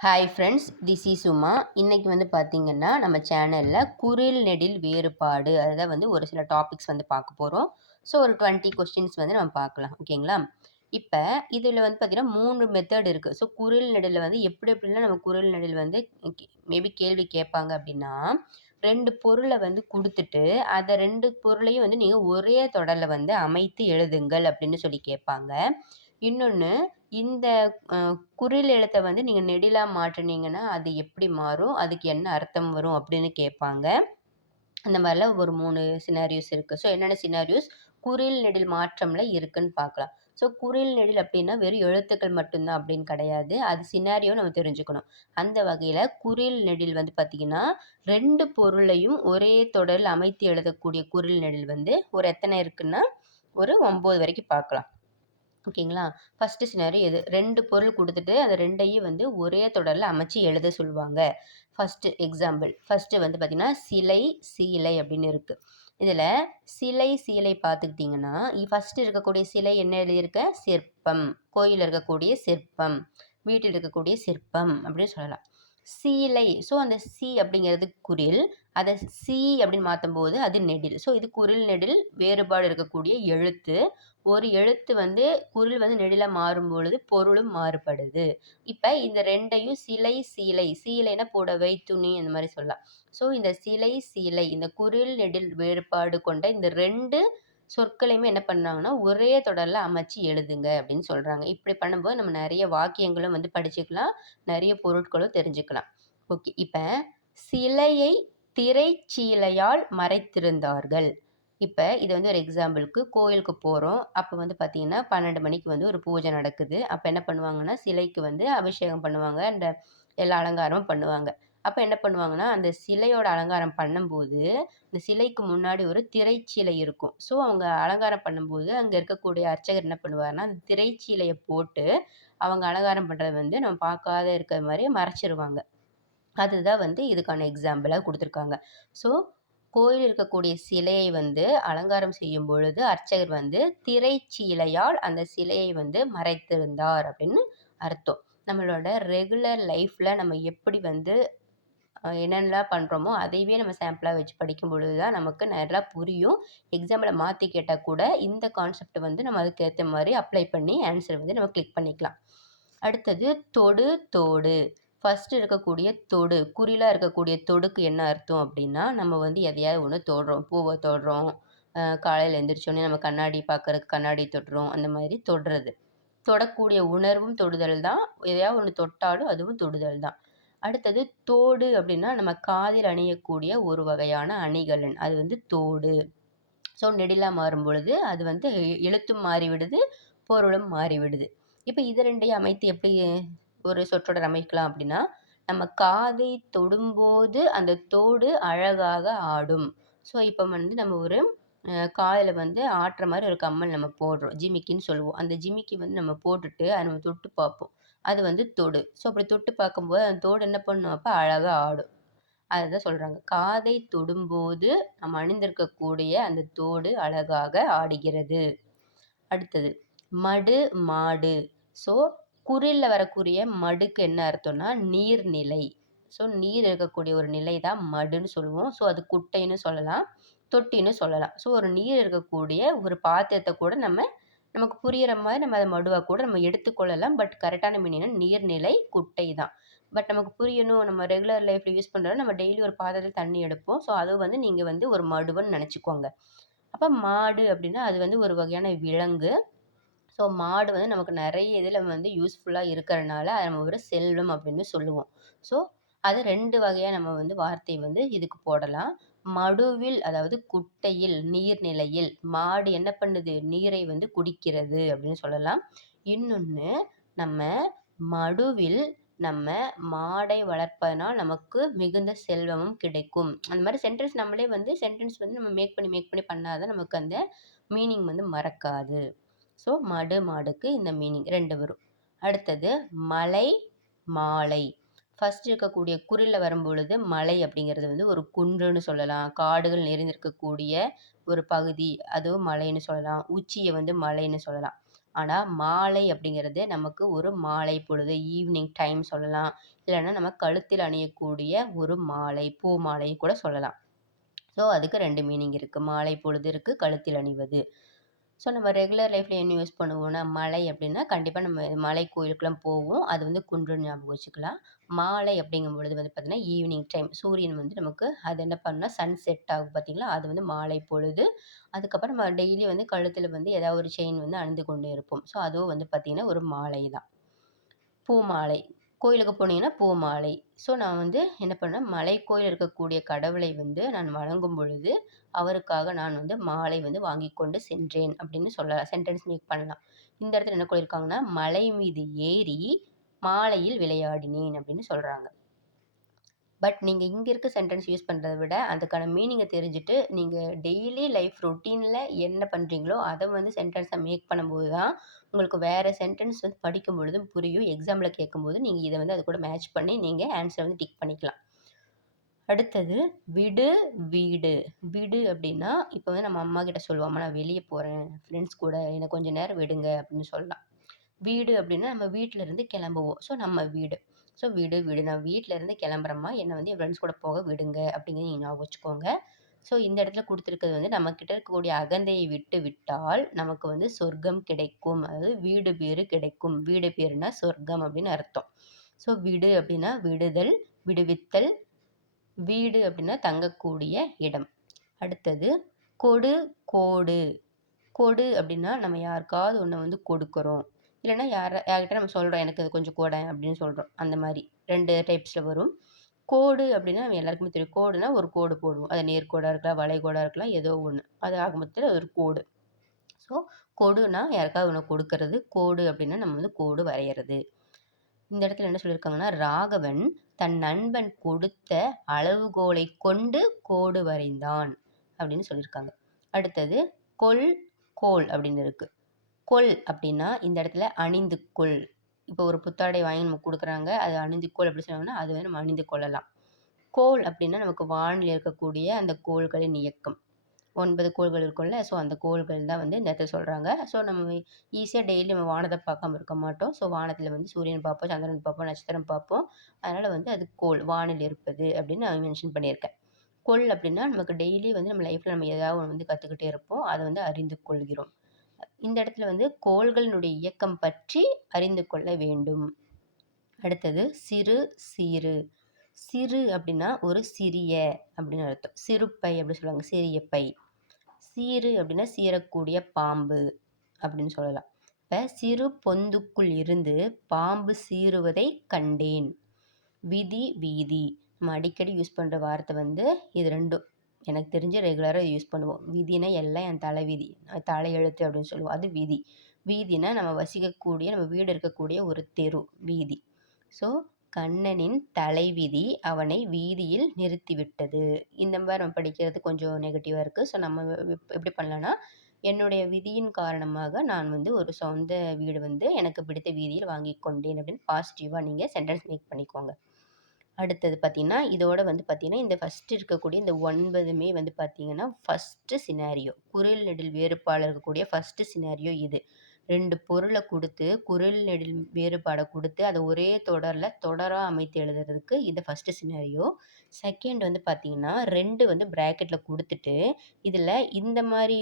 Hi friends this is Uma இன்றைக்கி வந்து பார்த்திங்கன்னா நம்ம சேனலில் குரில் நெடில் வேறுபாடு அதில் வந்து ஒரு சில டாபிக்ஸ் வந்து பார்க்க போகிறோம் ஸோ ஒரு டுவெண்ட்டி கொஸ்டின்ஸ் வந்து நம்ம பார்க்கலாம் ஓகேங்களா இப்போ இதில் வந்து பார்த்திங்கன்னா மூணு மெத்தட் இருக்குது ஸோ குரில் நெடில் வந்து எப்படி எப்படிலாம் நம்ம குரில் நெடில் வந்து மேபி கேள்வி கேட்பாங்க அப்படின்னா ரெண்டு பொருளை வந்து கொடுத்துட்டு அதை ரெண்டு பொருளையும் வந்து நீங்கள் ஒரே தொடரில் வந்து அமைத்து எழுதுங்கள் அப்படின்னு சொல்லி கேட்பாங்க. இன்னொன்று இந்த குறில் எழுத்தை வந்து நீங்கள் நெடிலாக மாற்றினீங்கன்னா அது எப்படி மாறும்? அதுக்கு என்ன அர்த்தம் வரும் அப்படின்னு கேட்பாங்க. அந்த மாதிரிலாம் ஒரு மூணு சினாரியோஸ் இருக்குது ஸோ என்னென்ன சினாரியோஸ் குறில் நெடில் மாற்றம்ல இருக்குன்னு பார்க்கலாம். ஸோ குறில் நெடில் அப்படின்னா வெறும் எழுத்துக்கள் மட்டும்தான் அப்படின்னு கிடையாது. அது சினாரியோ நம்ம தெரிஞ்சுக்கணும். அந்த வகையில் குறில் நெடில் வந்து பார்த்திங்கன்னா ரெண்டு பொருளையும் ஒரே தொடரில் அமைத்து எழுதக்கூடிய குறில் நெடில் வந்து ஒரு எத்தனை இருக்குன்னா ஒரு ஒம்பது வரைக்கும் பார்க்கலாம். ஓகேங்களா? ஃபஸ்ட்டு சினாரி எது? ரெண்டு பொருள் கொடுத்துட்டு அந்த ரெண்டையும் வந்து ஒரே தொடரில் அமைச்சு எழுத சொல்லுவாங்க. First example. ஃபஸ்ட்டு வந்து பார்த்திங்கன்னா சிலை சீலை அப்படின்னு இருக்குது இதில் சிலை சீலை பார்த்துக்கிட்டிங்கன்னா ஃபஸ்ட்டு இருக்கக்கூடிய சிலை என்ன எழுதியிருக்க? சிற்பம். கோயிலில் இருக்கக்கூடிய சிற்பம். வீட்டில் இருக்கக்கூடிய சிற்பம் அப்படின்னு சொல்லலாம். சீலை. ஸோ அந்த சி அப்படிங்கிறது குரில். அதை சி அப்படின்னு மாற்றும்போது அது நெடில். ஸோ இது குரில் நெடில் வேறுபாடு இருக்கக்கூடிய எழுத்து. ஒரு எழுத்து வந்து குரில் வந்து நெடிலாக மாறும் பொழுது பொருளும் மாறுபடுது. இப்போ இந்த ரெண்டையும் சிலை சீலை. சீலைனா புடவை துணி அந்த மாதிரி சொல்லலாம். ஸோ இந்த சிலை சீலை இந்த குரில் நெடில் வேறுபாடு கொண்ட இந்த ரெண்டு சொற்களையுமே என்ன பண்ணுறாங்கன்னா ஒரே தொடரில் அமைச்சு எழுதுங்க அப்படின்னு சொல்கிறாங்க இப்படி பண்ணும்போது நம்ம நிறைய வாக்கியங்களும் வந்து படிச்சுக்கலாம் நிறைய பொருட்களும் தெரிஞ்சுக்கலாம். ஓகே இப்போ சிலையை திரைச்சீலையால் மறைத்திருந்தார்கள். இப்போ இது வந்து ஒரு எக்ஸாம்பிளுக்கு கோயிலுக்கு போகிறோம் அப்போ வந்து பார்த்திங்கன்னா பன்னெண்டு மணிக்கு வந்து ஒரு பூஜை நடக்குது. அப்போ என்ன பண்ணுவாங்கன்னா சிலைக்கு வந்து அபிஷேகம் பண்ணுவாங்க. அந்த எல்லா அலங்காரமும் பண்ணுவாங்க. அப்போ என்ன பண்ணுவாங்கன்னா அந்த சிலையோட அலங்காரம் பண்ணும்போது இந்த சிலைக்கு முன்னாடி ஒரு திரைச்சீலை இருக்கும். ஸோ அவங்க அலங்காரம் பண்ணும்போது அங்கே இருக்கக்கூடிய அர்ச்சகர் என்ன பண்ணுவார்னா அந்த திரைச்சீலையை போட்டு அவங்க அலங்காரம் பண்ணுறது வந்து நம்ம பார்க்காத இருக்கிற மாதிரி மறைச்சிருவாங்க. அதுதான் வந்து இதுக்கான எக்ஸாம்பிளாக கொடுத்துருக்காங்க. ஸோ கோயில் இருக்கக்கூடிய சிலையை வந்து அலங்காரம் செய்யும் பொழுது அர்ச்சகர் வந்து திரைச்சீலையால் அந்த சிலையை வந்து மறைத்திருந்தார் அப்படின்னு அர்த்தம். நம்மளோட ரெகுலர் லைஃப்பில் நம்ம எப்படி வந்து என்னென்னலாம் பண்ணுறோமோ அதையவே நம்ம சாம்பிளாக வச்சு படிக்கும் பொழுது தான் நமக்கு நல்லா புரியும். எக்ஸாமில் மாற்றி கேட்டால் கூட இந்த கான்செப்ட் வந்து நம்ம அதுக்கேற்ற மாதிரி அப்ளை பண்ணி ஆன்சர் வந்து நம்ம கிளிக் பண்ணிக்கலாம். அடுத்தது தொடு தோடு. ஃபஸ்ட்டு இருக்கக்கூடிய தொடு குறிலாக இருக்கக்கூடிய தொடுக்கு என்ன அர்த்தம் அப்படின்னா நம்ம வந்து எதையாவது ஒன்று தொடுறோம். பூவை தொடுறோம். காலையில் எழுந்திரிச்சோடனே நம்ம கண்ணாடி பார்க்குறதுக்கு கண்ணாடி தொடுறோம். அந்த மாதிரி தொடுறது. தொடக்கூடிய உணர்வும் தொடுதல் தான். எதையாவது ஒன்று தொட்டாலும் அதுவும் தொடுதல் தான். அடுத்தது தோடு அப்படின்னா நம்ம காதில் அணியக்கூடிய ஒரு வகையான அணிகலன் அது வந்து தோடு. ஸோ நெடிலாக மாறும் பொழுது அது வந்து எழுத்தும் மாறிவிடுது பொருளும் மாறிவிடுது. இப்போ இது ரெண்டையும் அமைத்து எப்படி ஒரு சொற்றொடர் அமைக்கலாம் அப்படின்னா நம்ம காதை தொடும்போது அந்த தோடு அழகாக ஆடும். ஸோ இப்போ வந்து நம்ம ஒரு காதில் வந்து ஆட்டுற மாதிரி ஒரு கம்மல் நம்ம போடுறோம். ஜிமிக்கின்னு சொல்லுவோம். அந்த ஜிமிக்கி வந்து நம்ம போட்டுட்டு அதை நம்ம தொட்டு பார்ப்போம். அது வந்து தொடு. ஸோ அப்படி தொட்டு பார்க்கும்போது அந்த தோடு என்ன பண்ணும்? அப்போ அழகாக ஆடும். அதுதான் சொல்கிறாங்க காதை தொடும்போது நம்ம அணிந்திருக்கக்கூடிய அந்த தோடு அழகாக ஆடுகிறது. அடுத்தது மடு மாடு. ஸோ குறிலில் வரக்கூடிய மடுக்கு என்ன அர்த்தம்னா நீர்நிலை. ஸோ நீர் இருக்கக்கூடிய ஒரு நிலை தான் மடுன்னு சொல்லுவோம். ஸோ அது குட்டைன்னு சொல்லலாம் தொட்டின்னு சொல்லலாம். ஸோ ஒரு நீர் இருக்கக்கூடிய ஒரு பாத்திரத்தை கூட நம்ம நமக்கு புரிகிற மாதிரி நம்ம அதை மடுவாக கூட நம்ம எடுத்துக்கொள்ளலாம் பட் கரெக்டான மீனிங்னா நீர்நிலை குட்டை தான். பட் நமக்கு புரியணும் நம்ம ரெகுலர் லைஃப்பில் யூஸ் பண்ணுறோம் நம்ம டெய்லி ஒரு பாத்திரத்தில் தண்ணி எடுப்போம். ஸோ அது வந்து நீங்கள் வந்து ஒரு மடுவன்னு நினச்சிக்கோங்க. அப்போ மாடு அப்படின்னா அது வந்து ஒரு வகையான விலங்கு. ஸோ மாடு வந்து நமக்கு நிறைய இதில் வந்து யூஸ்ஃபுல்லாக இருக்கிறனால அதை நம்ம ஒரு செல்வம் அப்படின்னு சொல்லுவோம். ஸோ அது ரெண்டு வகையாக நம்ம வந்து வார்த்தை வந்து இதுக்கு போடலாம். மடுவில் அதாவது குட்டையில் நீர்நிலையில் மாடு என்ன பண்ணுது? நீரை வந்து குடிக்கிறது அப்படின்னு சொல்லலாம். இன்னொன்று நம்ம மடுவில் நம்ம மாடை வளர்ப்பதனால் நமக்கு மிகுந்த செல்வமும் கிடைக்கும். அந்த மாதிரி சென்டென்ஸ் நம்மளே வந்து சென்டென்ஸ் வந்து நம்ம மேக் பண்ணி மேக் பண்ணி பண்ணாதான் நமக்கு அந்த மீனிங் வந்து மறக்காது. ஸோ மடு மாடுக்கு இந்த மீனிங் ரெண்டு வரும். அடுத்தது மலை மாலை. ஃபஸ்ட் இருக்கக்கூடிய குறிலில் வரும்பொழுது மலை அப்படிங்கிறது வந்து ஒரு குன்றுன்னு சொல்லலாம். காடுகள் நிறைந்திருக்கக்கூடிய ஒரு பகுதி. அதுவும் மலைன்னு சொல்லலாம். உச்சியை வந்து மலைன்னு சொல்லலாம். ஆனால் மாலை அப்படிங்கிறது நமக்கு ஒரு மாலை பொழுது ஈவினிங் டைம் சொல்லலாம். இல்லைன்னா நம்ம கழுத்தில் அணியக்கூடிய ஒரு மாலை பூ மாலை கூட சொல்லலாம். ஸோ அதுக்கு ரெண்டு மீனிங் இருக்குது மாலை பொழுது இருக்குது கழுத்தில் அணிவது. ஸோ நம்ம ரெகுலர் லைஃப்பில் என்ன யூஸ் பண்ணுவோம்னா மலை அப்படின்னா கண்டிப்பாக நம்ம மலை கோயிலுக்குலாம் போவோம். அது வந்து குன்றுன்னு ஞாபகம் வச்சுக்கலாம். மாலை அப்படிங்கும் பொழுது வந்து பார்த்திங்கன்னா ஈவினிங் டைம் சூரியன் வந்து நமக்கு அது என்ன பண்ணால் சன் செட் ஆகும் பார்த்திங்களா? அது வந்து மாலை பொழுது. அதுக்கப்புறம் நம்ம டெய்லி வந்து கழுத்தில் வந்து ஏதாவது ஒரு செயின் வந்து அணிந்து கொண்டே இருப்போம். ஸோ அதுவும் வந்து பார்த்திங்கன்னா ஒரு மாலை தான். பூ மாலை. கோயிலுக்கு போனீங்கன்னா பூ மாலை ஸோ நான் வந்து என்ன பண்ணேன் மலை கோயில் இருக்கக்கூடிய கடவுளை வந்து நான் வணங்கும் பொழுது அவருக்காக நான் வந்து மாலை வந்து வாங்கி கொண்டு சென்றேன் அப்படின்னு சொல்லலாம் சென்டென்ஸ் மேக் பண்ணலாம். இந்த இடத்துல என்ன சொல்லியிருக்காங்கன்னா மலை மீது ஏறி மாலையில் விளையாடினேன் அப்படின்னு சொல்கிறாங்க பட் நீங்கள் இங்கே இருக்க சென்டென்ஸ் யூஸ் பண்ணுறத விட அதுக்கான மீனிங்கை தெரிஞ்சுட்டு நீங்கள் டெய்லி லைஃப் ரொட்டீனில் என்ன பண்ணுறீங்களோ அதை வந்து சென்டென்ஸாக மேக் பண்ணும்போது தான் உங்களுக்கு வேறு சென்டென்ஸ் வந்து படிக்கும் பொழுதும் புரியும். எக்ஸாமில் கேட்கும்போது நீங்கள் இதை வந்து அது கூட மேட்ச் பண்ணி நீங்கள் ஆன்சரை வந்து டிக் பண்ணிக்கலாம். அடுத்தது விடு வீடு. விடு அப்படின்னா இப்போ வந்து நம்ம அம்மா கிட்ட சொல்லுவோம் நான் வெளியே போகிறேன் ஃப்ரெண்ட்ஸ் கூட எனக்கு கொஞ்சம் நேரம் விடுங்க அப்படின்னு சொல்லலாம். வீடு அப்படின்னா நம்ம வீட்டில் இருந்து கிளம்புவோம். ஸோ நம்ம வீடு. ஸோ விடு விடு. நான் வீட்டில் இருந்து கிளம்புறேம்மா. என்னை வந்து என் ஃப்ரெண்ட்ஸ் கூட போக விடுங்க அப்படிங்கிறத நீங்கள் ஞாபகம் வச்சுக்கோங்க. ஸோ இந்த இடத்துல கொடுத்துருக்கிறது வந்து நம்மக்கிட்ட இருக்கக்கூடிய அகந்தையை விட்டு விட்டால் நமக்கு வந்து சொர்க்கம் கிடைக்கும். அதாவது வீடு பேர் கிடைக்கும். வீடு பேருனா சொர்க்கம் அப்படின்னு அர்த்தம். ஸோ விடு அப்படின்னா விடுதல் விடுவித்தல் வீடு அப்படின்னா தங்கக்கூடிய இடம். அடுத்தது கொடு கோடு. கொடு அப்படின்னா நம்ம யாருக்காவது ஒன்று வந்து கொடுக்குறோம். இல்லைன்னா யார் யார்கிட்ட நம்ம சொல்கிறோம் எனக்கு அது கொஞ்சம் கூட அப்படின்னு சொல்கிறோம் அந்த மாதிரி ரெண்டு டைப்ஸில் வரும். கோடு அப்படின்னா நம்ம எல்லாருக்குமே தெரியும். கோடுனா ஒரு கோடு போடுவோம். அது நேர்கோடாக இருக்கலாம் வளைகோடாக இருக்கலாம் ஏதோ ஒன்று அது ஆக மொத்தத்தில் அது ஒரு கோடு. ஸோ கொடுனா யாருக்காவது ஒன்று கொடுக்கறது. கோடு அப்படின்னா நம்ம வந்து கோடு வரைகிறது இந்த இடத்துல என்ன சொல்லியிருக்காங்கன்னா ராகவன் தன் நண்பன் கொடுத்த அளவுகோலை கொண்டு கோடு வரைந்தான் அப்படின்னு சொல்லியிருக்காங்க. அடுத்தது கொல் கோல் அப்படின்னு இருக்குது கொள் அப்படின்னா இந்த இடத்துல அணிந்து கொள். இப்போ ஒரு புத்தாடை வாங்கி நமக்கு கொடுக்குறாங்க அது அணிந்து கொள் அப்படி சொன்னோம்னா அது வந்து நம்ம அணிந்து கொள்ளலாம். கோள் அப்படின்னா நமக்கு வானில் இருக்கக்கூடிய அந்த கோள்களின் இயக்கம். ஒன்பது கோள்கள் இருக்கும்ல ஸோ அந்த கோள்கள் தான் வந்து இந்த இடத்துல சொல்கிறாங்க ஸோ நம்ம ஈஸியாக டெய்லி நம்ம வானத்தை பார்க்காம இருக்க மாட்டோம். ஸோ வானத்தில் வந்து சூரியன் பார்ப்போம் சந்திரன் பார்ப்போம் நட்சத்திரம் பார்ப்போம். அதனால் வந்து அது கோள் வானில் இருப்பது அப்படின்னு நான் மென்ஷன் பண்ணியிருக்கேன். கொள் அப்படின்னா நமக்கு டெய்லி வந்து நம்ம லைஃப்பில் நம்ம ஏதாவது ஒன்று வந்து கற்றுக்கிட்டே இருப்போம். அதை வந்து அறிந்து கொள்கிறோம். இந்த இடத்துல வந்து கோள்களினுடைய இயக்கம் பற்றி அறிந்து கொள்ள வேண்டும். அடுத்தது சிறு சீரு சிறு அப்படின்னா ஒரு சிறிய அப்படின்னு அர்த்தம். சிறுப்பை அப்படி சொல்லுவாங்க சிறிய பை. சீரு அப்படின்னா சீரக்கூடிய பாம்பு அப்படின்னு சொல்லலாம். இப்போ சிறு பொந்துக்குள் இருந்து பாம்பு சீறுவதை கண்டேன். விதி வீதி. நம்ம அடிக்கடி யூஸ் பண்ணுற வார்த்தை வந்து இது ரெண்டும். எனக்கு தெரிஞ்சு ரெகுலராக யூஸ் பண்ணுவோம். விதினா எல்லாம் என் தலை விதி. தலை எழுத்து அப்படின்னு சொல்லுவோம். அது விதி. வீதினா நம்ம வசிக்கக்கூடிய நம்ம வீடு இருக்கக்கூடிய ஒரு தெரு வீதி. ஸோ கண்ணனின் தலைவிதி அவனை வீதியில் நிறுத்திவிட்டது. இந்த மாதிரி நம்ம படிக்கிறது கொஞ்சம் நெகட்டிவாக இருக்குது ஸோ நம்ம எப்படி பண்ணலான்னா என்னுடைய விதியின் காரணமாக நான் வந்து ஒரு சொந்த வீடு வந்து எனக்கு பிடித்த வீதியில் வாங்கி கொண்டேன் அப்படின்னு பாசிட்டிவாக நீங்கள் சென்டென்ஸ் மேக் பண்ணிக்கோங்க. அடுத்தது பார்த்திங்கன்னா இதோட வந்து பார்த்திங்கன்னா இந்த ஃபஸ்ட்டு இருக்கக்கூடிய இந்த ஒன்பதுமே வந்து பார்த்திங்கன்னா ஃபஸ்ட்டு சினாரியோ குரல் நெடில் வேறுபாடு இருக்கக்கூடிய ஃபஸ்ட்டு சினாரியோ இது. ரெண்டு பொருளை கொடுத்து குரல் நெடில் வேறுபாடை கொடுத்து அதை ஒரே தொடரில் தொடராக அமைத்து எழுதுறதுக்கு இது ஃபஸ்ட்டு சினாரியோ செகண்ட் வந்து பார்த்திங்கன்னா ரெண்டு வந்து ப்ராக்கெட்டில் கொடுத்துட்டு இதில் இந்த மாதிரி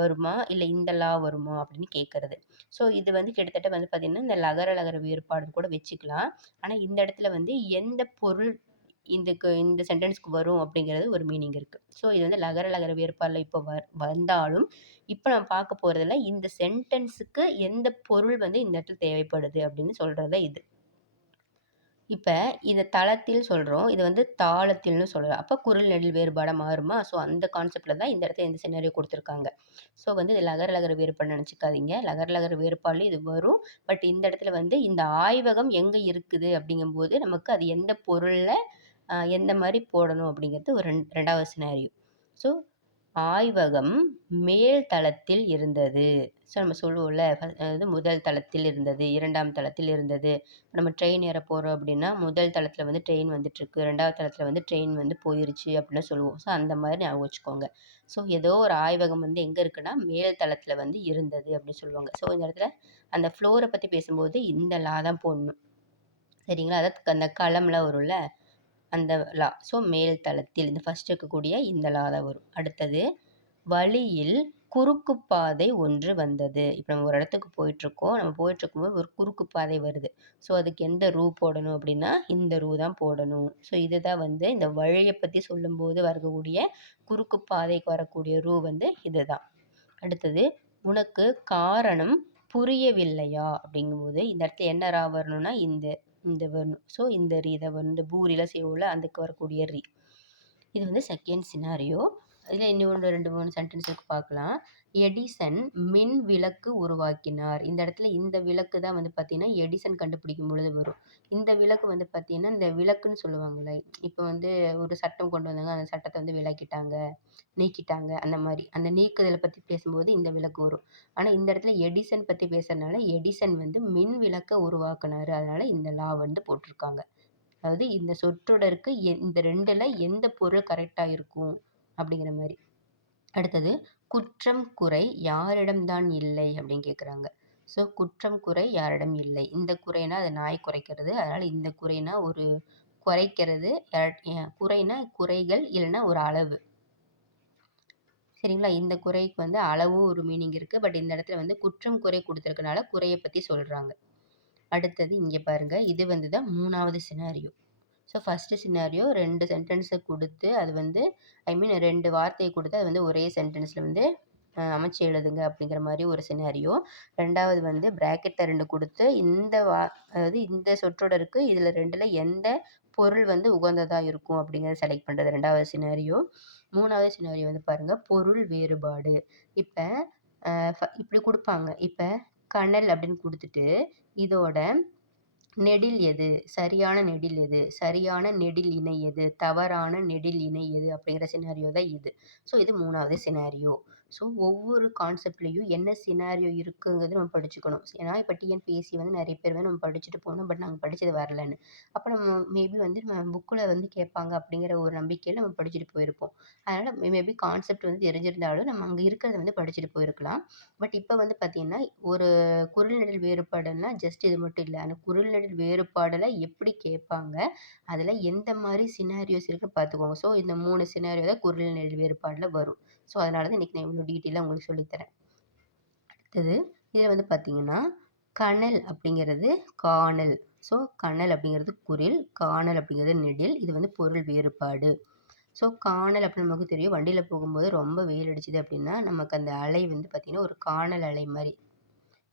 வருமா? இல்லை இந்த லா வருமா? அப்படின்னு கேட்குறது ஸோ இது வந்து கிட்டத்தட்ட வந்து பார்த்திங்கன்னா இந்த லகர லகர வேறுபாடு கூட வச்சுக்கலாம். ஆனால் இந்த இடத்துல வந்து எந்த பொருள் இதுக்கு இந்த சென்டென்ஸ்க்கு வரும் அப்படிங்கிறது ஒரு மீனிங் இருக்குது ஸோ இது வந்து லகர லகர வேறுபாடில் இப்போ வ வந்தாலும் இப்போ நம்ம பார்க்க போகிறதுல இந்த சென்டென்ஸுக்கு எந்த பொருள் வந்து இந்த இடத்துல தேவைப்படுது அப்படின்னு சொல்கிறது இது. இப்போ இதை தளத்தில் சொல்கிறோம் இது வந்து தாளத்தில்னு சொல்கிறோம் அப்போ குரல் நெடில் வேறுபாடாக மாறுமா? ஸோ அந்த கான்செப்டில் தான் இந்த இடத்துல இந்த சினாரியோ கொடுத்துருக்காங்க. ஸோ வந்து இது லகர லகர வேறுபாடு நினச்சிக்காதீங்க. லகர லகர வேறுபாடு இது வரும். பட் இந்த இடத்துல வந்து இந்த ஆய்வகம் எங்கே இருக்குது அப்படிங்கும்போது நமக்கு அது எந்த பொருளில் எந்த மாதிரி போடணும் அப்படிங்கிறது ஒரு ரெண்டாவது சினாரியோ ஸோ ஆய்வகம் மேல் தளத்தில் இருந்தது. ஸோ நம்ம சொல்லுவோம்ல அதாவது முதல் தளத்தில் இருந்தது இரண்டாம் தளத்தில் இருந்தது. நம்ம ட்ரெயின் ஏற போகிறோம் அப்படின்னா முதல் தளத்தில் வந்து ட்ரெயின் வந்துட்டுருக்கு ரெண்டாவது தளத்தில் வந்து ட்ரெயின் வந்து போயிருச்சு அப்படின்னு சொல்லுவோம். ஸோ அந்த மாதிரி ஞாபகம் வச்சுக்கோங்க. ஸோ ஏதோ ஒரு ஆய்வகம் வந்து எங்கே இருக்குன்னா மேல் தளத்தில் வந்து இருந்தது அப்படின்னு சொல்லுவாங்க. ஸோ இந்த இடத்துல அந்த ஃப்ளோரை பற்றி பேசும்போது இந்த லா தான் போடணும். சரிங்களா? அதாவது அந்த களம்லாம் வரும்ல அந்த லா ஸோ மேல் தளத்தில் இந்த ஃபஸ்ட் இருக்கக்கூடிய இந்த லா தான் வரும். அடுத்தது வழியில் குறுக்கு பாதை ஒன்று வந்தது. இப்போ நம்ம ஒரு இடத்துக்கு போயிட்டுருக்கோம். நம்ம போயிட்டுருக்கும்போது ஒரு குறுக்கு பாதை வருது. ஸோ அதுக்கு எந்த ரூ போடணும் அப்படின்னா இந்த ரூ தான் போடணும். ஸோ இதுதான் வந்து இந்த வழியை பற்றி சொல்லும்போது வரக்கூடிய குறுக்கு பாதைக்கு வரக்கூடிய ரூ வந்து இதுதான் அடுத்தது உனக்கு காரணம் புரியவில்லையா? அப்படிங்கும்போது இந்த இடத்துல என்ன ரா வரணும்னா இந்த இந்த வரணும் ஸோ இந்த ரீ இதை வந்து பூரியில் செய்வோம்ல அதுக்கு வரக்கூடிய ரீ. இது வந்து செகண்ட் சினாரியோ இதில் இன்னொன்று ரெண்டு மூணு சென்டென்ஸ் இருக்கு பார்க்கலாம் எடிசன் மின் விளக்கு உருவாக்கினார். இந்த இடத்துல இந்த விளக்கு தான் வந்து பார்த்தீங்கன்னா எடிசன் கண்டுபிடிக்கும் பொழுது வரும். இந்த விளக்கு வந்து பார்த்தீங்கன்னா இந்த விளக்குன்னு சொல்லுவாங்கள்ல இப்போ வந்து ஒரு சட்டம் கொண்டு வந்தாங்க அந்த சட்டத்தை வந்து விளக்கிட்டாங்க நீக்கிட்டாங்க அந்த மாதிரி. அந்த நீக்குதலை பற்றி பேசும்போது இந்த விளக்கு வரும். ஆனால் இந்த இடத்துல எடிசன் பற்றி பேசுறதுனால எடிசன் வந்து மின் விளக்கை உருவாக்குனார். அதனால் இந்த லா வந்து போட்டிருக்காங்க. அதாவது இந்த சொற்றொடருக்கு இந்த ரெண்டில் எந்த பொருள் கரெக்டாக இருக்கும்? அப்படிங்கிற மாதிரி. அடுத்தது குற்றம் குறை யாரிடம்தான் இல்லை அப்படின்னு கேட்குறாங்க ஸோ குற்றம் குறை யாரிடம் இல்லை? இந்த குறைனா அது நாய் குறைக்கிறது. அதனால் இந்த குறைனா ஒரு குறைக்கிறது. குறைனா குறைகள் இல்லைன்னா ஒரு அளவு. சரிங்களா? இந்த குறைக்கு வந்து அளவும் ஒரு மீனிங் இருக்குது பட் இந்த இடத்துல வந்து குற்றம் குறை கொடுத்துருக்கனால குறையை பற்றி சொல்கிறாங்க அடுத்தது இங்கே பாருங்கள் இது வந்து தான் மூணாவது சினாரியோ ஸோ ஃபஸ்ட்டு சினாரியோ ரெண்டு சென்டென்ஸை கொடுத்து அது வந்து ஐ மீன் ரெண்டு வார்த்தையை கொடுத்து அது வந்து ஒரே சென்டென்ஸில் வந்து அமைச்சு எழுதுங்க அப்படிங்கிற மாதிரி ஒரு சினாரியோ ரெண்டாவது வந்து ப்ராக்கெட்டை ரெண்டு கொடுத்து இந்த வா அதாவது இந்த சொற்றொடருக்கு இதில் ரெண்டில் எந்த பொருள் வந்து உகந்ததாக இருக்கும் அப்படிங்கிறத செலக்ட் பண்ணுறது ரெண்டாவது சினாரியோ மூணாவது சினாரியோ வந்து பாருங்கள் பொருள் வேறுபாடு. இப்போ இப்படி கொடுப்பாங்க. இப்போ கனல் அப்படின்னு கொடுத்துட்டு இதோட நெடில் எது? சரியான நெடில் எது? சரியான நெடில் இணை எது? தவறான நெடில் இணை எது? அப்படிங்கிற சினாரியோ தான் இது. ஸோ இது மூணாவது சினாரியோ ஸோ ஒவ்வொரு கான்செப்ட்லேயும் என்ன சினாரியோ இருக்குங்கிறது நம்ம படிச்சுக்கணும். ஏன்னா இப்போ டிஎன்பிஎஸ்சி வந்து நிறைய பேர் வந்து நம்ம படிச்சுட்டு போனோம் பட் நாங்கள் படித்தது வரலன்னு அப்போ நம்ம மேபி வந்து நம்ம புக்கில் வந்து கேட்பாங்க அப்படிங்கிற ஒரு நம்பிக்கையில் நம்ம படிச்சுட்டு போயிருப்போம். அதனால் மேபி கான்செப்ட் வந்து தெரிஞ்சிருந்தாலும் நம்ம அங்கே இருக்கிறத வந்து படிச்சுட்டு போயிருக்கலாம். பட் இப்போ வந்து பார்த்திங்கன்னா ஒரு குரல் நெடில் வேறுபாடுன்னா ஜஸ்ட் இது மட்டும் இல்லை. அந்த குரல் நெடில் வேறுபாடில் எப்படி கேட்பாங்க அதில் எந்த மாதிரி சினாரியோஸ் இருக்குன்னு பார்த்துக்கோங்க. ஸோ இந்த மூணு சினாரியோ தான் குரல்நடல் வேறுபாடில் வரும். ஸோ அதனால தான் இன்றைக்கி நான் இவ்வளோ டீட்டெயிலாக உங்களுக்கு சொல்லித்தரேன் அடுத்தது இதில் வந்து பார்த்திங்கன்னா கனல் அப்படிங்கிறது காணல். ஸோ கனல் அப்படிங்கிறது குரில் காணல் அப்படிங்கிறது நெடில் இது வந்து பொருள் வேறுபாடு. ஸோ காணல் அப்படின்னு நமக்கு தெரியும். வண்டியில் போகும்போது ரொம்ப வெயில் அடிச்சுது அப்படின்னா நமக்கு அந்த அலை வந்து பார்த்திங்கன்னா ஒரு காணல் அலை மாதிரி.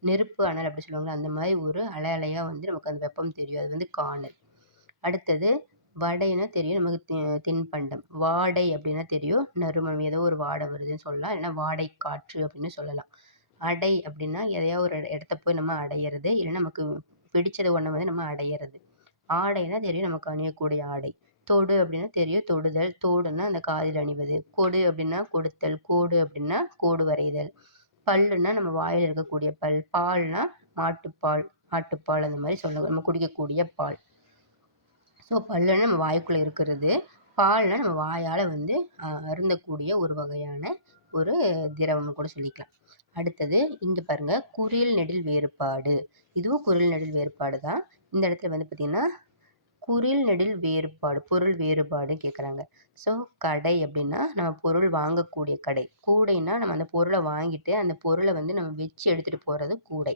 நெருப்பு அனல் அப்படி சொல்லுவாங்களே அந்த மாதிரி ஒரு அலை அலையாக வந்து நமக்கு அந்த வெப்பம் தெரியும். அது வந்து காணல். அடுத்தது வடைனா தெரியும். நமக்கு தி தின்பண்டம். வாடை அப்படின்னா தெரியும். நறுமணம் ஏதோ ஒரு வாடை வருதுன்னு சொல்லலாம். இல்லைன்னா வாடை காற்று அப்படின்னு சொல்லலாம். அடை அப்படின்னா எதையோ ஒரு இடத்த போய் நம்ம அடையிறது. இல்லைன்னா நமக்கு பிடிச்சது ஒன்றை வந்து நம்ம அடையிறது. ஆடைனா தெரியும் நமக்கு அணியக்கூடிய ஆடை. தொடு அப்படின்னா தெரியும். தொடுதல். தோடுன்னா அந்த காதில் அணிவது. கொடு அப்படின்னா கொடுத்தல். கோடு அப்படின்னா கோடு வரைதல். பல்லுன்னா நம்ம வாயில் இருக்கக்கூடிய பல். பால்னா மாட்டுப்பால். ஆட்டுப்பால் அந்த மாதிரி சொல்ல நம்ம குடிக்கக்கூடிய பால். ஸோ பல்லுன்னா நம்ம வாய்க்குள்ளே இருக்கிறது பால்னால் நம்ம வாயால் வந்து அருந்தக்கூடிய ஒரு வகையான ஒரு திரவம்னு கூட சொல்லிக்கலாம். அடுத்தது இங்கே பாருங்கள் குறில் நெடில் வேறுபாடு. இதுவும் குரில் நெடில் வேறுபாடு தான். இந்த இடத்துல வந்து பார்த்திங்கன்னா குரில் நெடில் வேறுபாடு பொருள் வேறுபாடு கேட்குறாங்க ஸோ கடை அப்படின்னா நம்ம பொருள் வாங்கக்கூடிய கடை. கூடைன்னா நம்ம அந்த பொருளை வாங்கிட்டு அந்த பொருளை வந்து நம்ம வச்சு எடுத்துகிட்டு போகிறது கூடை.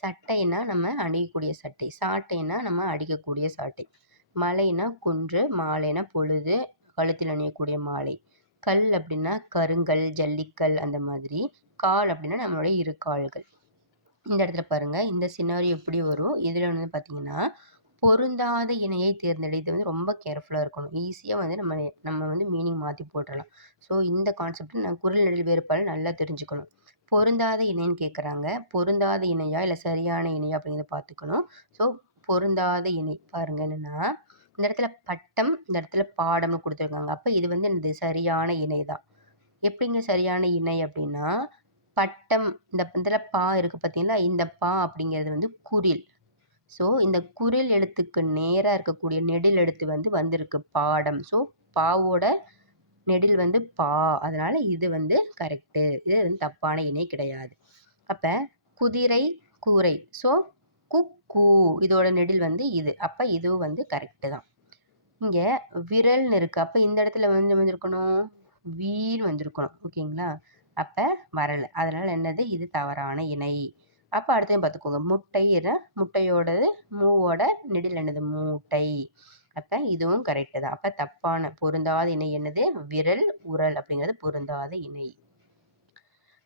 சட்டைன்னா நம்ம அணியக்கூடிய சட்டை. சாட்டைன்னா நம்ம அடிக்கக்கூடிய சாட்டை. மலைனா குன்று மாலைனா பொழுது கழுத்தில் அணியக்கூடிய மாலை. கல் அப்படின்னா கருங்கல் ஜல்லிக்கல் அந்த மாதிரி. கால் அப்படின்னா நம்மளுடைய இரு கால்கள். இந்த இடத்துல பாருங்கள் இந்த சினாரி எப்படி வரும்? இதில் வந்து பார்த்தீங்கன்னா பொருந்தாத இணையை தேர்ந்தெடு. இது வந்து ரொம்ப கேர்ஃபுல்லாக இருக்கணும். ஈஸியாக வந்து நம்ம நம்ம வந்து மீனிங் மாற்றி போட்டுடலாம் ஸோ இந்த கான்செப்ட் நான் குரல் நடில் வேறுபாடு நல்லா தெரிஞ்சுக்கணும். பொருந்தாத இணைன்னு கேட்குறாங்க பொருந்தாத இணையா இல்லை சரியான இணையா அப்படிங்கிறத பார்த்துக்கணும் ஸோ பொருந்தாத இணை. பாருங்கள் என்னென்னா இந்த இடத்துல பட்டம் இந்த இடத்துல பாடம்னு கொடுத்துருக்காங்க. அப்போ இது வந்து என்னது? சரியான இணை தான். எப்படிங்க சரியான இணை அப்படின்னா பட்டம் இந்த இதில் பா இருக்குது பார்த்தீங்களா? இந்த பா அப்படிங்கிறது வந்து குரில். ஸோ இந்த குரில் எழுத்துக்கு நேராக இருக்கக்கூடிய நெடில் எழுத்து வந்து வந்திருக்கு பாடம். ஸோ பாவோட நெடில் வந்து பா. அதனால் இது வந்து கரெக்டு இது வந்து தப்பான இணை கிடையாது. அப்போ குதிரை கூரை. ஸோ குக்கு. இதோட நெடில் வந்து இது. அப்போ இதுவும் வந்து கரெக்டு தான். இங்கே விரல்னு இருக்குது அப்போ இந்த இடத்துல வந்து வந்திருக்கணும் வீர் வந்திருக்கணும். ஓகேங்களா? அப்போ வரலை. அதனால் என்னது? இது தவறான இணை. அப்போ அடுத்தது பார்த்துக்கோங்க. முட்டை முட்டையோடது மூவோட நெடில் என்னது? மூட்டை. அப்போ இதுவும் கரெக்டு தான். அப்போ தப்பான பொருந்தாத இணை என்னது? விரல் உரல் அப்படிங்கிறது பொருந்தாத இணை.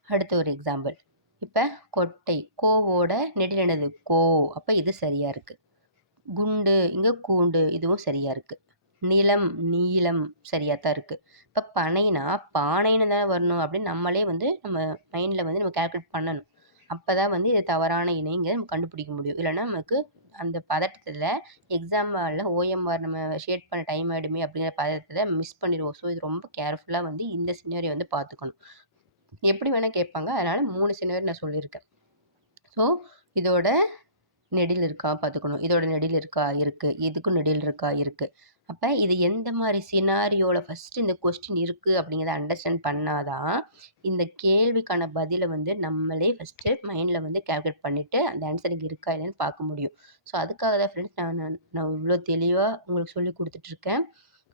அடுத்த ஒரு எக்ஸாம்பிள் இப்போ கொட்டை கோவோட நெடில் என்னது? கோ. அப்போ இது சரியாக இருக்குது குண்டு இங்கே கூண்டு இதுவும் சரியாக இருக்குது நிலம் நீளம் சரியாக தான் இருக்குது இப்போ பனைனா பானைன்னு தானே வரணும் அப்படின்னு நம்மளே வந்து நம்ம மைண்டில் வந்து நம்ம கேல்குலேட் பண்ணணும். அப்போ தான் வந்து இது தவறான இணைங்கிறத நம்ம கண்டுபிடிக்க முடியும். இல்லைன்னா நமக்கு அந்த பதட்டத்தில் எக்ஸாம் ஹாலில் ஓஎம்ஆர் நம்ம ஷேட் பண்ண டைம் ஆகிடுமே அப்படிங்கிற பதட்டத்தில் மிஸ் பண்ணிடுவோம். ஸோ இது ரொம்ப கேர்ஃபுல்லாக வந்து இந்த சினரி வந்து பார்த்துக்கணும். எப்படி வேணால் கேட்பாங்க. அதனால் மூணு சினரி நான் சொல்லியிருக்கேன். ஸோ இதோட நெடில் இருக்கா பார்த்துக்கணும் இதோட நெடில் இருக்கா? இருக்குது இதுக்கும் நெடில் இருக்கா? இருக்குது அப்போ இது எந்த மாதிரி சினாரியோவில் ஃபஸ்ட்டு இந்த கொஸ்டின் இருக்குது அப்படிங்கிறத அண்டர்ஸ்டாண்ட் பண்ணாதான் இந்த கேள்விக்கான பதிலை வந்து நம்மளே ஃபஸ்ட்டு மைண்டில் வந்து கேல்குலேட் பண்ணிவிட்டு அந்த ஆன்சர் இங்கே இருக்கா இல்லைன்னு பார்க்க முடியும். ஸோ அதுக்காக தான் ஃப்ரெண்ட்ஸ் நான் நான் நான் இவ்வளோ தெளிவாக உங்களுக்கு சொல்லி கொடுத்துட்ருக்கேன்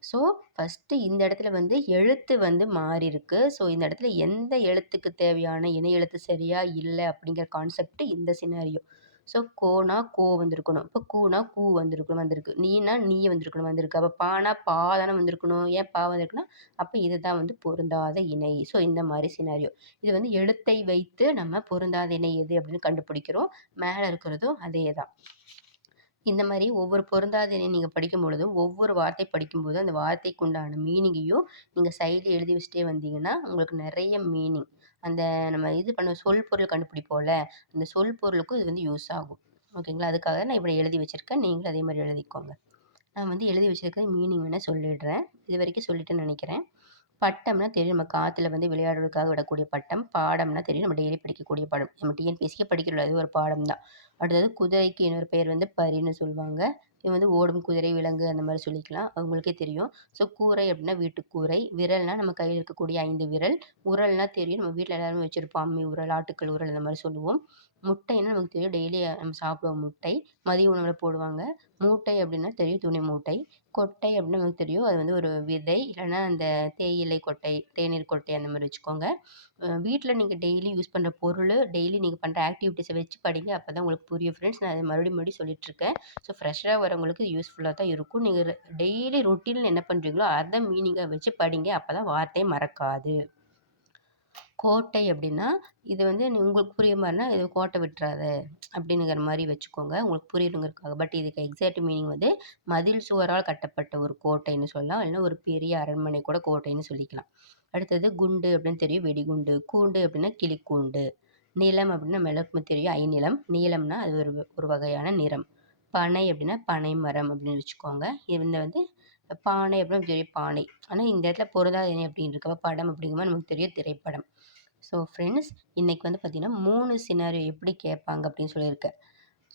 ஸோ ஃபஸ்ட்டு இந்த இடத்துல வந்து எழுத்து வந்து மாறி இருக்கு. ஸோ இந்த இடத்துல எந்த எழுத்துக்கு தேவையான இணை எழுத்து சரியா இல்லை அப்படிங்கிற கான்செப்ட் இந்த சினாரியோ ஸோ கோனா கோ வந்திருக்கணும். இப்போ கூனா கூ வந்திருக்கணும் வந்திருக்கு. நீனா நீ வந்திருக்கணும் வந்திருக்கு. அப்போ பானா பா தானே வந்திருக்கணும். ஏன் பா வந்திருக்குன்னா அப்போ இதுதான் வந்து பொருந்தாத இணை. ஸோ இந்த மாதிரி சினாரியோ இது வந்து எழுத்தை வைத்து நம்ம பொருந்தாத இணை எது அப்படின்னு கண்டுபிடிக்கிறோம். மேலே இருக்கிறதும் அதே தான். இந்த மாதிரி ஒவ்வொரு பொருந்தாத இணை நீங்கள் படிக்கும் பொழுதும் ஒவ்வொரு வார்த்தை படிக்கும்போதும் அந்த வார்த்தைக்கு உண்டான மீனிங்கையும் நீங்கள் சைடில் எழுதி வச்சுட்டே வந்தீங்கன்னா உங்களுக்கு நிறைய மீனிங் அந்த நம்ம இது பண்ண சொல் பொருள் கண்டுபிடிப்போம்ல அந்த சொல் பொருளுக்கும் இது வந்து யூஸ் ஆகும். ஓகேங்களா? அதுக்காக நான் இப்படி எழுதி வச்சுருக்கேன். நீங்களும் அதே மாதிரி எழுதிக்கோங்க. நான் வந்து எழுதி வச்சுருக்க மீனிங் வேணால் சொல்லிடுறேன். இது வரைக்கும் சொல்லிட்டேன்னு நினைக்கிறேன். பட்டம்னா தெரியும். நம்ம காற்றுல வந்து விளையாடுறதுக்காக விடக்கூடிய பட்டம். பாடம்னா தெரியும். நம்ம டெய்லி படிக்கக்கூடிய பாடம். நம்ம டிஎன்பிஎஸ்சிக்கே படிக்கிறோம் அது ஒரு பாடம் தான் அடுத்தது குதிரைக்கு இன்னொரு பெயர் வந்து பரின்னு சொல்லுவாங்க. இது வந்து ஓடும் குதிரை விலங்கு அந்த மாதிரி சொல்லிக்கலாம். அவங்களுக்கே தெரியும். ஸோ கூரை அப்படின்னா வீட்டுக்கூரை விரல்னா நம்ம கையில் இருக்கக்கூடிய ஐந்து விரல். உரல்னா தெரியும். நம்ம வீட்டில் எல்லாருமே வச்சுருப்போம். அம்மி உரல் ஆட்டுக்கள் உரல் அந்த மாதிரி சொல்லுவோம். முட்டைன்னா நமக்கு தெரியும். டெய்லி நம்ம சாப்பிடுவோம் முட்டை. மதிய உணவில் போடுவாங்க. மூட்டை அப்படின்னா தெரியும் துணி மூட்டை. கொட்டை அப்படின்னு நமக்கு தெரியும். அது வந்து ஒரு விதை இல்லைன்னா அந்த தேயிலை கொட்டை தேநீர் கொட்டை அந்த மாதிரி வச்சுக்கோங்க. வீட்டில் நீங்கள் டெய்லி யூஸ் பண்ணுற பொருள் டெய்லி நீங்கள் பண்ணுற ஆக்டிவிட்டிஸை வச்சு படிங்க. அப்போ தான் உங்களுக்கு புரியும் ஃப்ரெண்ட்ஸ். நான் அதை மறுபடியும் மறுபடியும் சொல்லிட்டுருக்கேன். ஸோ ஃப்ரெஷ்ஷாக வரவங்களுக்கு யூஸ்ஃபுல்லாக தான் இருக்கும். நீங்கள் டெய்லி ரொட்டீனில் என்ன பண்ணுறீங்களோ அதை மீனிங்காக வச்சு படிங்க. அப்போ தான் வார்த்தை மறக்காது. கோட்டை அப்படின்னா இது வந்து உங்களுக்கு புரிய மாதிரினா இது கோட்டை விட்டுறாத அப்படிங்கிற மாதிரி வச்சுக்கோங்க. உங்களுக்கு புரியணுங்கிறதுக்காக பட் இதுக்கு எக்ஸாக்ட் மீனிங் வந்து மதில் சுவரால் கட்டப்பட்ட ஒரு கோட்டைன்னு சொல்லலாம். இல்லைன்னா ஒரு பெரிய அரண்மனை கூட கோட்டைன்னு சொல்லிக்கலாம். அடுத்தது குண்டு அப்படின்னு தெரியும். வெடிகுண்டு. கூண்டு அப்படின்னா கிளிக்கூண்டு. நிலம் அப்படின்னா மிளகு தெரியும். ஐநிலம். நீளம்னா அது ஒரு ஒரு வகையான நிறம். பனை அப்படின்னா பனை மரம் அப்படின்னு வச்சுக்கோங்க. இந்த வந்து பானை அப்படின்னா தெரியும் பானை. ஆனால் இந்த இடத்துல பொருளாதார இணை அப்படின்னு இருக்கப்ப படம் அப்படிங்கும்போது நமக்கு தெரியும் திரைப்படம். ஸோ ஃப்ரெண்ட்ஸ் இன்றைக்கி வந்து பார்த்திங்கன்னா மூணு சினாரியோ எப்படி கேட்பாங்க அப்படின்னு சொல்லியிருக்கேன்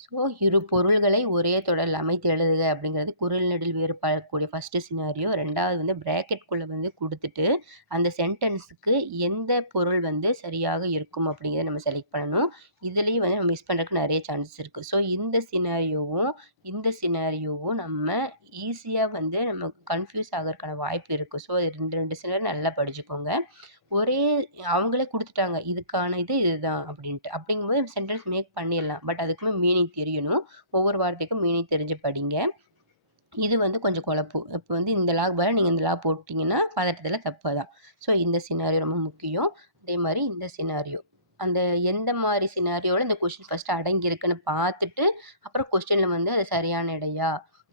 ஸோ இரு பொருள்களை ஒரே தொடரில் அமைத்து எழுதுக அப்படிங்கிறது குரல் நெடில் வேறுபாடக்கூடிய ஃபஸ்ட்டு சினாரியோ ரெண்டாவது வந்து ப்ராக்கெட்குள்ளே வந்து கொடுத்துட்டு அந்த சென்டென்ஸுக்கு எந்த பொருள் வந்து சரியாக இருக்கும் அப்படிங்கிறத நம்ம செலக்ட் பண்ணணும். இதுலேயும் வந்து நம்ம மிஸ் பண்ணுறதுக்கு நிறைய சான்சஸ் இருக்குது ஸோ இந்த சினாரியோவும் இந்த சினாரியோவும் நம்ம ஈஸியாக வந்து நம்ம கன்ஃப்யூஸ் ஆகிறதுக்கான வாய்ப்பு இருக்குது ஸோ ரெண்டு ரெண்டு சினாரி நல்லா படிச்சுக்கோங்க. ஒரே அவங்களே கொடுத்துட்டாங்க. இதுக்கான இது இதுதான் அப்படின்ட்டு. அப்படிங்கும்போது சென்டென்ஸ் மேக் பண்ணிடலாம். பட் அதுக்குமே மீனிங் தெரியணும். ஒவ்வொரு வார்த்தைக்கும் மீனிங் தெரிஞ்சு படிங்க. இது வந்து கொஞ்சம் குழப்பும் இப்போ வந்து இந்த லாக் பதிலாக நீங்கள் இந்த லா போட்டிங்கன்னா பதட்டத்தில் தப்பு தான் ஸோ இந்த சினாரியோ ரொம்ப முக்கியம். அதே மாதிரி இந்த சினாரியோ அந்த எந்த மாதிரி சினாரியோவில் இந்த கொஷின் ஃபஸ்ட்டு அடங்கியிருக்குன்னு பார்த்துட்டு அப்புறம் கொஸ்டினில் வந்து அது சரியான இடையா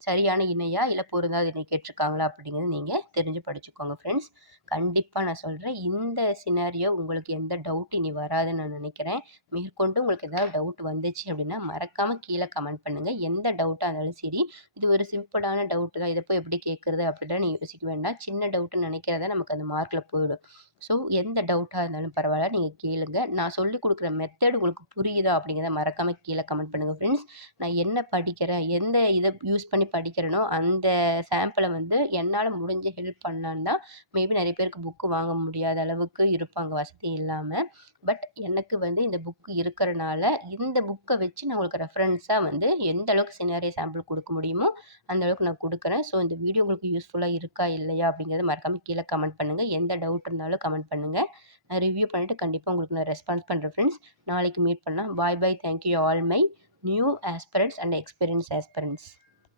சரியான இணையா இல்லை பொருந்தாத இணை கேட்டிருக்காங்களா அப்படிங்கிறது நீங்கள் தெரிஞ்சு படிச்சுக்கோங்க ஃப்ரெண்ட்ஸ் கண்டிப்பாக நான் சொல்கிறேன் இந்த சினாரியோ உங்களுக்கு எந்த டவுட் இனி வராதுன்னு நான் நினைக்கிறேன். மேற்கொண்டு உங்களுக்கு ஏதாவது டவுட் வந்துச்சு அப்படின்னா மறக்காமல் கீழே கமெண்ட் பண்ணுங்கள் எந்த டவுட்டாக இருந்தாலும் சரி இது ஒரு சிம்பிளான டவுட்டு தான். இதை போய் எப்படி கேட்குறது அப்படிலாம் நீ யோசிக்க வேண்டாம். சின்ன டவுட்டுன்னு நினைக்கிறத நமக்கு அந்த மார்க்கில் போயிடும். ஸோ எந்த டவுட்டாக இருந்தாலும் பரவாயில்ல. நீங்கள் கேளுங்க. நான் சொல்லி கொடுக்குற மெத்தட் உங்களுக்கு புரியுதா அப்படிங்கிறத மறக்காமல் கீழே கமெண்ட் பண்ணுங்கள் ஃப்ரெண்ட்ஸ் நான் என்ன படிக்கிறேன்? எந்த இதை யூஸ் பண்ணி படிக்கிறேனோ அந்த சாம்பிளை வந்து என்னால் முடிஞ்ச ஹெல்ப் பண்ணான்னு தான் மேபி நிறைய பேருக்கு புக்கு வாங்க முடியாத அளவுக்கு இருப்பாங்க வசதி இல்லாமல் பட் எனக்கு வந்து இந்த புக்கு இருக்கிறனால இந்த புக்கை வச்சு நான் உங்களுக்கு ரெஃபரன்ஸாக வந்து எந்த அளவுக்கு சினாரியோ சாம்பிள் கொடுக்க முடியுமோ அந்த அளவுக்கு நான் கொடுக்குறேன். ஸோ இந்த வீடியோ உங்களுக்கு யூஸ்ஃபுல்லாக இருக்கா இல்லையா அப்படிங்கிறத மறக்காமல் கீழே கமெண்ட் பண்ணுங்கள் எந்த டவுட் இருந்தாலும் கமெண்ட் பண்ணுங்கள் நான் ரிவ்யூ பண்ணிவிட்டு கண்டிப்பாக உங்களுக்கு நான் ரெஸ்பான்ஸ் பண்ணுறேன் ஃப்ரெண்ட்ஸ் நாளைக்கு மீட் பண்ணலாம். Bye bye thank you all my new aspirants and experience aspirants